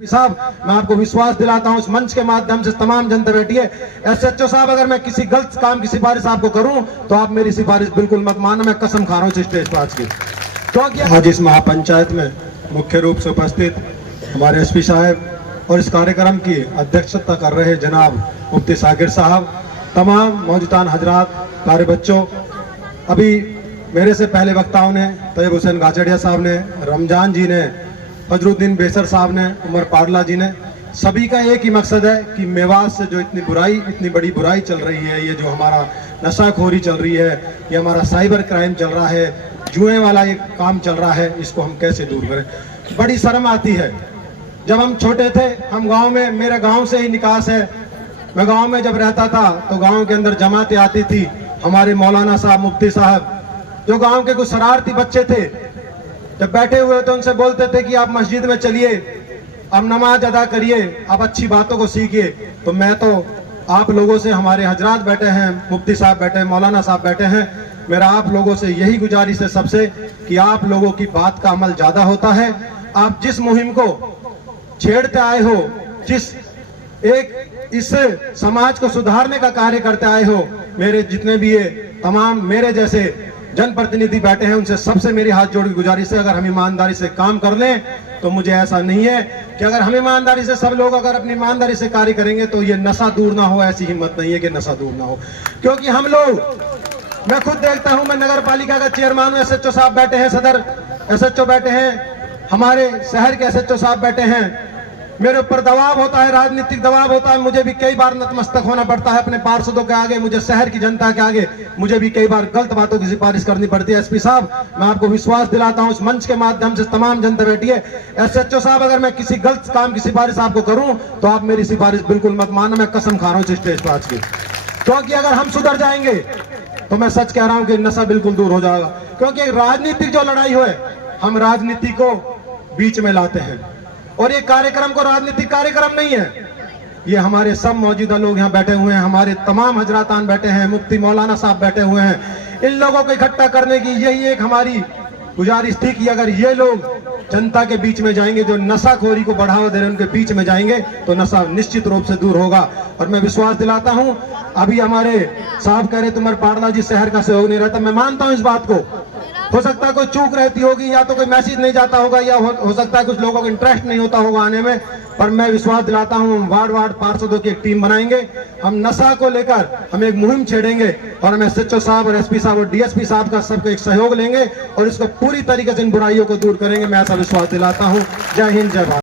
साहब, मैं आपको विश्वास दिलाता हूं इस मंच के माध्यम से तमाम जनता बैठी है। एसएचओ साहब, अगर मैं किसी गलत काम की सिफारिश आपको करूं तो आप मेरी सिफारिश बिल्कुल मत मानो, मैं कसम खा रहा हूं इस स्टेज पर आज की। क्योंकि आज इस महापंचायत में मुख्य रूप से उपस्थित हमारे एसपी साहब और इस कार्यक्रम की अध्यक्षता कर रहे जनाब मुफ्ती साकिर साहब, तमाम मौजूदान हजरात, प्यारे बच्चों, अभी मेरे से पहले वक्ताओं ने, तैयब हुसैन गाचड़िया साहब ने, रमजान जी ने, फजरुद्दीन बेसर साहब ने, उमर पाडला जी ने, सभी का एक ही मकसद है कि मेवात से जो इतनी बड़ी बुराई चल रही है, ये जो हमारा नशाखोरी चल रही है, ये हमारा साइबर क्राइम चल रहा है, जुए वाला एक काम चल रहा है, इसको हम कैसे दूर करें। बड़ी शर्म आती है। जब हम छोटे थे, हम गांव में, मेरे गांव से ही निकास है, मैं गांव में जब रहता था तो गांव के अंदर जमातें आती थी। हमारे मौलाना साहब, मुफ्ती साहब, जो गांव के कुछ शरारती बच्चे थे, जब बैठे हुए तो उनसे बोलते थे कि आप मस्जिद में चलिए, अब नमाज अदा करिए, अब अच्छी बातों को सीखिए। तो मैं तो आप लोगों से, हमारे हजरात बैठे हैं, मुफ्ती साहब बैठे हैं, मौलाना साहब बैठे हैं, मेरा आप लोगों से यही गुजारिश है सबसे कि आप लोगों की बात का अमल ज्यादा होता है। आप जिस मुहिम को छेड़ते आए हो, जिस एक इस समाज को सुधारने का कार्य करते आए हो, मेरे जितने भी ये तमाम मेरे जैसे जनप्रतिनिधि बैठे हैं, उनसे सबसे मेरी हाथ जोड़ की गुजारिश है, अगर हम ईमानदारी से काम कर लें तो मुझे ऐसा नहीं है कि अगर हम ईमानदारी से, सब लोग अगर अपनी ईमानदारी से कार्य करेंगे तो ये नशा दूर ना हो, ऐसी हिम्मत नहीं है कि नशा दूर ना हो। क्योंकि हम लोग, मैं खुद देखता हूं, मैं नगर पालिका का चेयरमैन हूं, एसएचओ साहब बैठे हैं, सदर एसएचओ बैठे हैं, हमारे शहर के एसएचओ साहब बैठे हैं, मेरे ऊपर दबाव होता है, राजनीतिक दबाव होता है, मुझे भी कई बार नतमस्तक होना पड़ता है अपने पार्षदों के आगे, मुझे शहर की जनता के आगे, मुझे भी कई बार गलत बातों की सिफारिश करनी पड़ती है। एसपी साहब, मैं आपको विश्वास दिलाता हूं इस मंच के माध्यम से तमाम जनता बैठी है। एसएचओ साहब, अगर मैं किसी गलत काम की सिफारिश आपको करूं तो आप मेरी सिफारिश बिल्कुल मत मानो, मैं कसम खा रहा हूं इस स्टेज पर आज की। क्योंकि अगर हम सुधर जाएंगे तो मैं सच कह रहा हूं कि नशा बिल्कुल दूर हो जाएगा। क्योंकि राजनीतिक जो लड़ाई हो, हम राजनीति को बीच में लाते हैं, और ये कार्यक्रम को राजनीतिक कार्यक्रम नहीं है, ये हमारे सब मौजूदा लोग यहाँ बैठे हुए हैं, हमारे तमाम हजरातान बैठे हैं, मुफ्ती मौलाना साहब बैठे हुए हैं, इन लोगों को इकट्ठा करने की यही एक हमारी गुजारिश थी कि अगर ये लोग जनता के बीच में जाएंगे, जो नशाखोरी को बढ़ावा दे रहे हैं उनके बीच में जाएंगे, तो नशा निश्चित रूप से दूर होगा। और मैं विश्वास दिलाता हूं, अभी हमारे साहब कह रहे थे उमर पाडला जी, शहर का सहयोग नहीं रहता, मैं मानता हूं इस बात को। हो सकता है कोई चूक रहती होगी, या तो कोई मैसेज नहीं जाता होगा, या हो सकता है कुछ लोगों को इंटरेस्ट नहीं होता होगा आने में, पर मैं विश्वास दिलाता हूं वार्ड पार्षदों की एक टीम बनाएंगे, हम नशा को लेकर हम एक मुहिम छेड़ेंगे, और हम एसएचओ साहब और एसपी साहब और डीएसपी साहब का सबको एक सहयोग लेंगे और इसको पूरी तरीके से इन बुराइयों को दूर करेंगे। मैं ऐसा विश्वास दिलाता हूं। जय हिंद, जय भारत।